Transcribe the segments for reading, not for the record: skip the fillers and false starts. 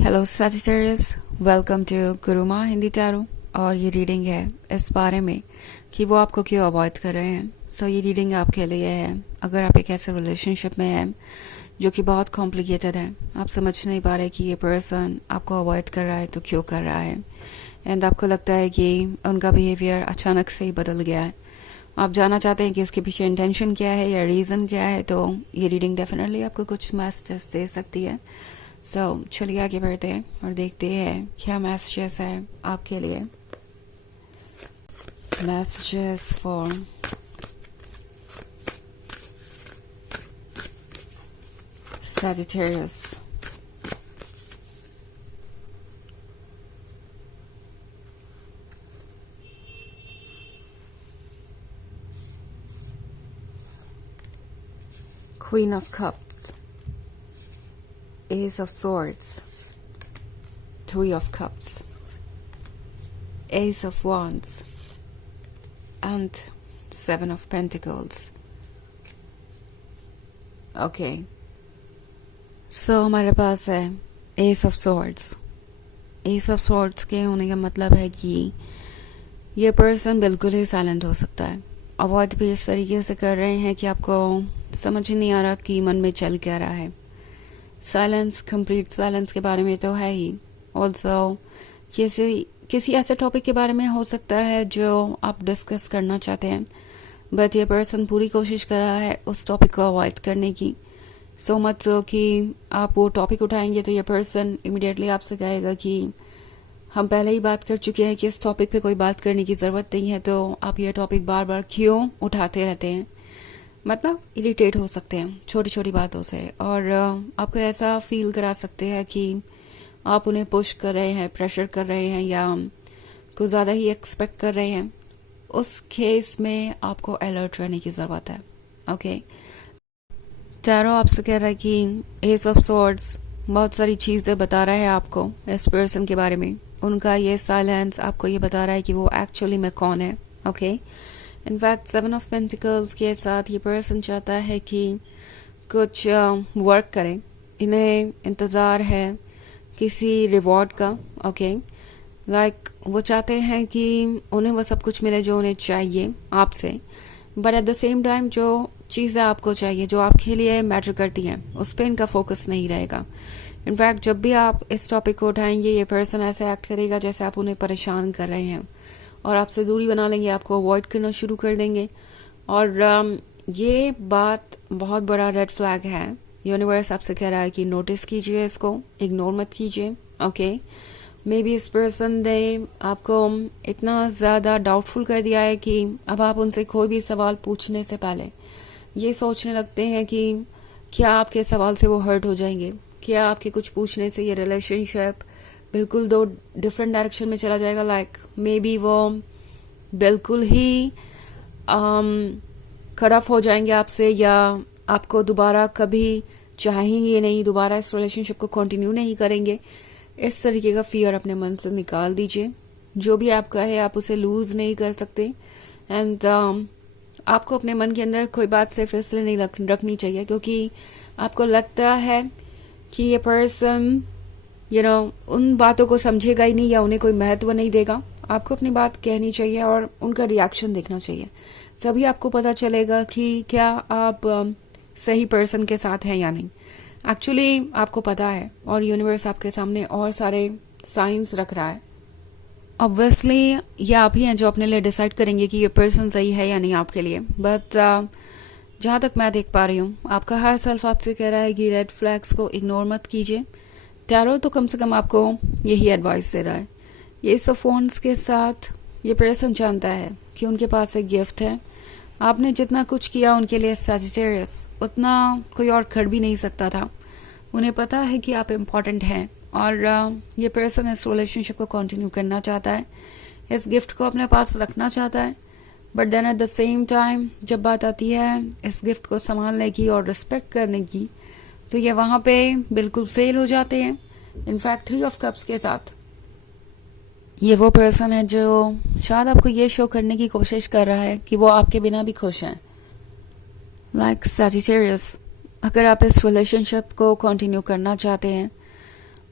Hello Sagittarius, welcome to Guruma Hindi tarot. और ये reading है इस बारे में कि वो आपको क्यों अवॉइड कर रहे हैं। सो ये रीडिंग आपके लिए है अगर आप एक ऐसे रिलेशनशिप में हैं जो कि बहुत कॉम्प्लिकेटेड है, आप समझ नहीं पा रहे कि ये पर्सन आपको अवॉइड कर रहा है तो क्यों कर रहा है, एंड आपको लगता है कि उनका बिहेवियर अचानक से ही बदल गया है। आप जानना चाहते हैं कि इसके पीछे इंटेंशन क्या है या रीज़न क्या है, तो ये रीडिंग डेफिनेटली आपको कुछ मैसेजेस दे सकती है। सो चलिए आगे बढ़ते हैं और देखते हैं क्या मैसेजेस है आपके लिए। Messages for Sagittarius. Queen of Cups, Ace of Swords, Three of Cups, Ace of Wands, and Seven of Pentacles. Okay. So हमारे पास है Ace of Swords. Ace of Swords के होने का मतलब है कि ये पर्सन बिल्कुल ही साइलेंट हो सकता है। अवॉइड भी इस तरीके से कर रहे हैं कि आपको समझ ही नहीं आ रहा कि मन में चल क्या रहा है। साइलेंस, कंप्लीट साइलेंस के बारे में तो है ही। ऑल्सो किसी ऐसे टॉपिक के बारे में हो सकता है जो आप डिस्कस करना चाहते हैं, बट ये पर्सन पूरी कोशिश कर रहा है उस टॉपिक को अवॉइड करने की। सो मच सो कि आप वो टॉपिक उठाएंगे तो ये पर्सन इमिडिएटली आपसे कहेगा कि हम पहले ही बात कर चुके हैं कि इस टॉपिक पे कोई बात करने की ज़रूरत नहीं है, तो आप ये टॉपिक बार बार क्यों उठाते रहते हैं। मतलब इरिटेट हो सकते हैं छोटी छोटी बातों से, और आपको ऐसा फील करा सकते हैं कि आप उन्हें पुश कर रहे हैं, प्रेशर कर रहे हैं या कुछ ज़्यादा ही एक्सपेक्ट कर रहे हैं। उस केस में आपको अलर्ट रहने की ज़रूरत है। ओके, टैरो आपसे कह रहा है कि एस ऑफ सॉर्ड्स बहुत सारी चीज़ें बता रहा है आपको इस पर्सन के बारे में। उनका ये साइलेंस आपको ये बता रहा है कि वो एक्चुअली में कौन है। Okay, in fact seven of pentacles के साथ ये पर्सन चाहता है कि कुछ वर्क करें, इन्हें इंतज़ार है किसी रिवॉर्ड का। ओके, लाइक वो चाहते हैं कि उन्हें वो सब कुछ मिले जो उन्हें चाहिए आपसे, but at the same time जो चीज़ें आपको चाहिए, जो आपके लिए मैटर करती हैं, उस पर इनका फोकस नहीं रहेगा। इनफैक्ट जब भी आप इस टॉपिक को उठाएंगे ये पर्सन ऐसे एक्ट करेगा जैसे आप उन्हें परेशान कर रहे हैं और आपसे दूरी बना लेंगे, आपको अवॉइड करना शुरू कर देंगे। और ये बात बहुत बड़ा रेड फ्लैग है। यूनिवर्स आपसे कह रहा है कि नोटिस कीजिए इसको, इग्नोर मत कीजिए। ओके, मे बी इस पर्सन ने आपको इतना ज़्यादा डाउटफुल कर दिया है कि अब आप उनसे कोई भी सवाल पूछने से पहले ये सोचने लगते हैं कि क्या आपके सवाल से वो हर्ट हो जाएंगे, क्या आपके कुछ पूछने से ये रिलेशनशिप बिल्कुल दो डिफरेंट डायरेक्शन में चला जाएगा। लाइक मे बी वो बिल्कुल ही कट ऑफ हो जाएंगे आपसे, या आपको दोबारा कभी चाहेंगे नहीं, दोबारा इस रिलेशनशिप को कंटिन्यू नहीं करेंगे। इस तरीके का फियर अपने मन से निकाल दीजिए। जो भी आपका है आप उसे लूज नहीं कर सकते, एंड आपको अपने मन के अंदर कोई बात सिर्फ इसलिए नहीं रखनी चाहिए क्योंकि आपको लगता है कि ये पर्सन उन बातों को समझेगा ही नहीं या उन्हें कोई महत्व नहीं देगा। आपको अपनी बात कहनी चाहिए और उनका रिएक्शन देखना चाहिए, तभी आपको पता चलेगा कि क्या आप सही पर्सन के साथ हैं या नहीं। एक्चुअली आपको पता है और यूनिवर्स आपके सामने और सारे साइंस रख रहा है। ऑब्वियसली ये आप ही हैं जो अपने लिए डिसाइड करेंगे कि ये पर्सन सही है या नहीं आपके लिए, बट जहाँ तक मैं देख पा रही हूँ आपका हर सेल्फ आपसे कह रहा है कि रेड फ्लैग्स को इग्नोर मत कीजिए। टैरो तो कम से कम आपको यही एडवाइस दे रहा है। ये सब फोन्स के साथ ये पर्सन जानता है कि उनके पास एक गिफ्ट है। आपने जितना कुछ किया उनके लिए सजिटेरियस, उतना कोई और कर भी नहीं सकता था। उन्हें पता है कि आप इम्पॉर्टेंट हैं और ये पर्सन इस रिलेशनशिप को कंटिन्यू करना चाहता है, इस गिफ्ट को अपने पास रखना चाहता है। But then at the same time जब बात आती है इस गिफ्ट को संभालने की और रिस्पेक्ट करने की, तो ये वहाँ पे बिल्कुल फेल हो जाते हैं। इनफैक्ट थ्री ऑफ कप्स के साथ ये वो पर्सन है जो शायद आपको ये शो करने की कोशिश कर रहा है कि वो आपके बिना भी खुश हैं। लाइक सजिटेरियस, अगर आप इस रिलेशनशिप को कंटिन्यू करना चाहते हैं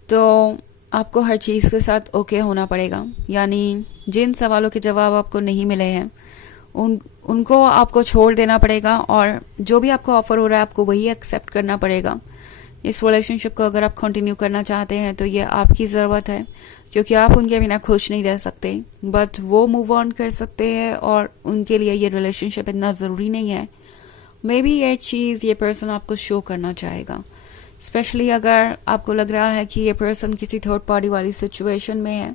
तो आपको हर चीज़ के साथ ओके होना पड़ेगा। यानी जिन सवालों के जवाब आपको नहीं मिले हैं उनको आपको छोड़ देना पड़ेगा, और जो भी आपको ऑफर हो रहा है आपको वही एक्सेप्ट करना पड़ेगा। इस रिलेशनशिप को अगर आप कंटिन्यू करना चाहते हैं तो ये आपकी ज़रूरत है, क्योंकि आप उनके बिना खुश नहीं रह सकते, बट वो मूव ऑन कर सकते हैं और उनके लिए ये रिलेशनशिप इतना ज़रूरी नहीं है। मे बी ये चीज़ ये पर्सन आपको शो करना चाहेगा, स्पेशली अगर आपको लग रहा है कि ये पर्सन किसी थर्ड पार्टी वाली सिचुएशन में है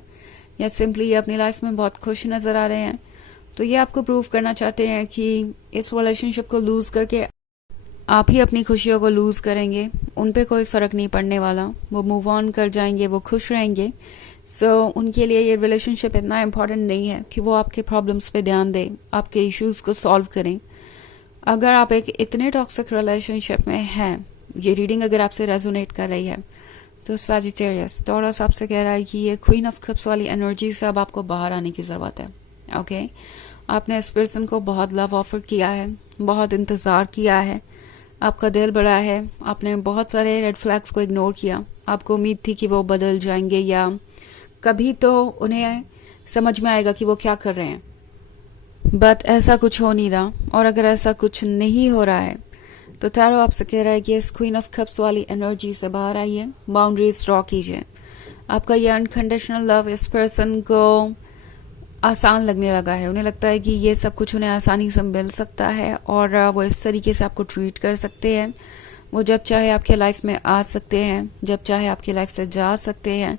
या सिंपली ये अपनी लाइफ में बहुत खुश नज़र आ रहे हैं। तो ये आपको प्रूव करना चाहते हैं कि इस रिलेशनशिप को लूज़ करके आप ही अपनी खुशियों को लूज़ करेंगे, उन पे कोई फ़र्क नहीं पड़ने वाला, वो मूव ऑन कर जाएंगे, वो खुश रहेंगे। सो उनके लिए ये रिलेशनशिप इतना इम्पॉर्टेंट नहीं है कि वो आपके प्रॉब्लम्स पे ध्यान दें, आपके इश्यूज़ को सॉल्व करें। अगर आप एक इतने टॉक्सिक रिलेशनशिप में हैं, ये रीडिंग अगर आपसे रेजोनेट कर रही है, तो सजिटेरियस टॉरस आपसे कह रहा है कि ये क्वीन ऑफ कप्स वाली एनर्जी से अब आपको बाहर आने की ज़रूरत है। ओके, आपने इस पर्सन को बहुत लव ऑफर किया है, बहुत इंतज़ार किया है, आपका दिल बड़ा है, आपने बहुत सारे रेड फ्लैग्स को इग्नोर किया। आपको उम्मीद थी कि वो बदल जाएंगे या कभी तो उन्हें समझ में आएगा कि वो क्या कर रहे हैं, बट ऐसा कुछ हो नहीं रहा। और अगर ऐसा कुछ नहीं हो रहा है तो टैरो आपसे कह रहा है कि इस क्वीन ऑफ कप्स वाली एनर्जी से बाहर आइए, बाउंड्रीज ड्रॉ कीजिए। आपका ये अनकंडीशनल लव इस पर्सन को आसान लगने लगा है, उन्हें लगता है कि ये सब कुछ उन्हें आसानी से मिल सकता है और वो इस तरीके से आपको ट्रीट कर सकते हैं। वो जब चाहे आपके लाइफ में आ सकते हैं, जब चाहे आपकी लाइफ से जा सकते हैं,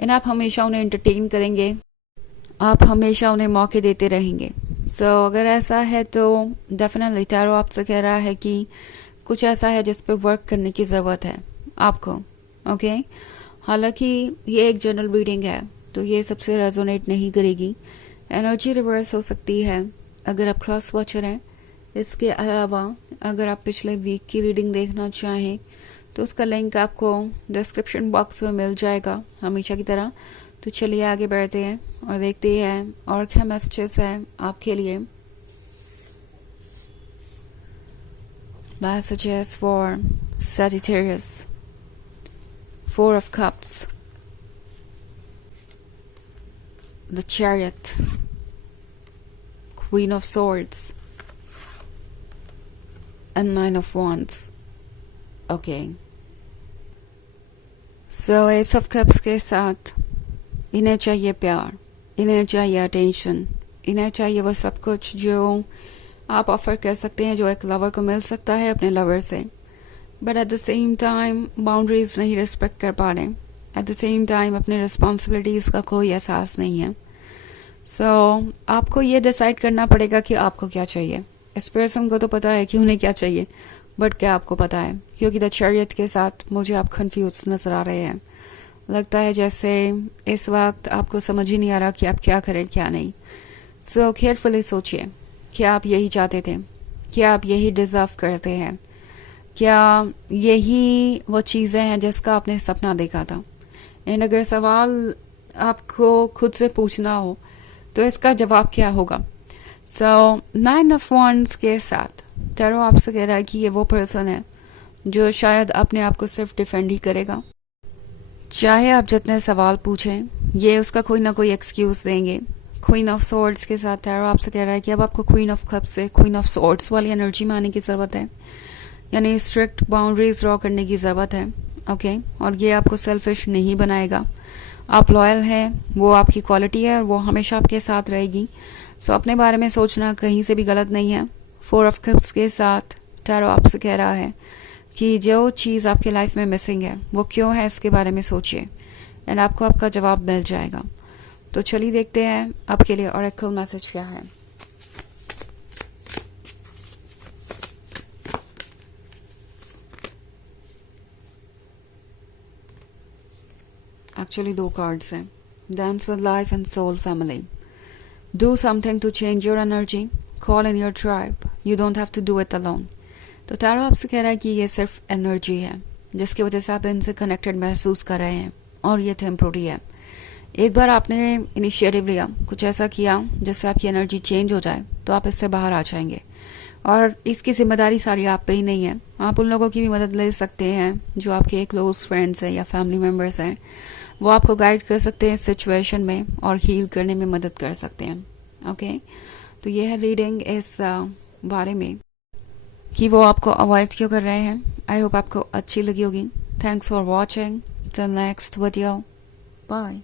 एंड आप हमेशा उन्हें एंटरटेन करेंगे, आप हमेशा उन्हें मौके देते रहेंगे। सो अगर ऐसा है तो डेफिनेटली टैरो आपसे कह रहा है कि कुछ ऐसा है जिस पे वर्क करने की ज़रूरत है आपको। ओके, हालांकि ये एक जनरल रीडिंग है तो ये सबसे रेजोनेट नहीं करेगी, एनर्जी रिवर्स हो सकती है अगर आप क्रॉस वॉचर हैं। इसके अलावा अगर आप पिछले वीक की रीडिंग देखना चाहें तो उसका लिंक आपको डिस्क्रिप्शन बॉक्स में मिल जाएगा हमेशा की तरह। तो चलिए आगे बढ़ते हैं और देखते हैं और क्या मैसेजेस है आपके लिए। Messages for Sagittarius, 4 of Cups, the Chariot, Queen of Swords, and 9 of Wands. Okay. So Ace of Cups के साथ इन्हें चाहिए प्यार, इन्हें चाहिए अटेंशन, इन्हें चाहिए वो सब कुछ जो आप ऑफर कर सकते हैं, जो एक लवर को मिल सकता है अपने लवर से, but at the same time boundaries नहीं रिस्पेक्ट कर पा रहे, एट द सेम टाइम अपने रिस्पॉन्सिबिलिटीज़ का कोई एहसास नहीं है। सो आपको ये डिसाइड करना पड़ेगा कि आपको क्या चाहिए। इस पर्सन को तो पता है कि उन्हें क्या चाहिए, बट क्या आपको पता है? क्योंकि द चैरियट के साथ मुझे आप कंफ्यूज नजर आ रहे हैं। लगता है जैसे इस वक्त आपको समझ ही नहीं आ रहा कि आप क्या करें क्या नहीं। सो केयरफुली सोचिए, क्या आप यही चाहते थे? क्या आप यही डिजर्व करते हैं? क्या यही वो चीज़ें हैं जिसका आपने सपना देखा था? एंड अगर सवाल आपको खुद से पूछना हो तो इसका जवाब क्या होगा? सो 9 ऑफ वॉन्ड्स के साथ टैरो आपसे कह रहा है कि ये वो पर्सन है जो शायद अपने आप को सिर्फ डिफेंड ही करेगा। चाहे आप जितने सवाल पूछें, ये उसका कोई ना कोई एक्सक्यूज देंगे। क्वीन ऑफ सोर्ड्स के साथ टैरो आपसे कह रहा है कि अब आपको क्वीन ऑफ कप से क्वीन ऑफ सोर्ड्स वाली एनर्जी में आने की ज़रूरत है, यानी स्ट्रिक्ट बाउंड्रीज ड्रॉ करने की ज़रूरत है। ओके, और ये आपको सेल्फिश नहीं बनाएगा। आप लॉयल हैं, वो आपकी क्वालिटी है और वो हमेशा आपके साथ रहेगी। सो अपने बारे में सोचना कहीं से भी गलत नहीं है। 4 ऑफ कप्स के साथ टैरो आपसे कह रहा है कि जो चीज़ आपके लाइफ में मिसिंग है वो क्यों है, इसके बारे में सोचिए एंड आपको आपका जवाब मिल जाएगा। तो चलिए देखते हैं आपके लिए ऑरेकल मैसेज क्या है। एक्चुअली 2 कार्ड्स हैं, dance with life and soul family. Do something to change your energy, call in your tribe, you don't have to do it alone. तो टैरो आपसे कह रहा है कि ये सिर्फ एनर्जी है जिसकी वजह से आप इनसे कनेक्टेड महसूस कर रहे हैं और ये टेम्पोररी है। एक बार आपने इनिशिएटिव लिया, कुछ ऐसा किया जिससे आपकी एनर्जी चेंज हो जाए, तो आप इससे बाहर आ जाएंगे। और इसकी जिम्मेदारी सारी आप पे ही नहीं है, आप उन लोगों की भी मदद ले सकते हैं जो आपके क्लोज फ्रेंड्स हैं या फैमिली मेम्बर्स हैं। वो आपको गाइड कर सकते हैं इस सिचुएशन में और हील करने में मदद कर सकते हैं। ओके, तो ये है रीडिंग इस बारे में कि वो आपको अवॉइड क्यों कर रहे हैं। आई होप आपको अच्छी लगी होगी। Thanks for watching. Till next video, bye.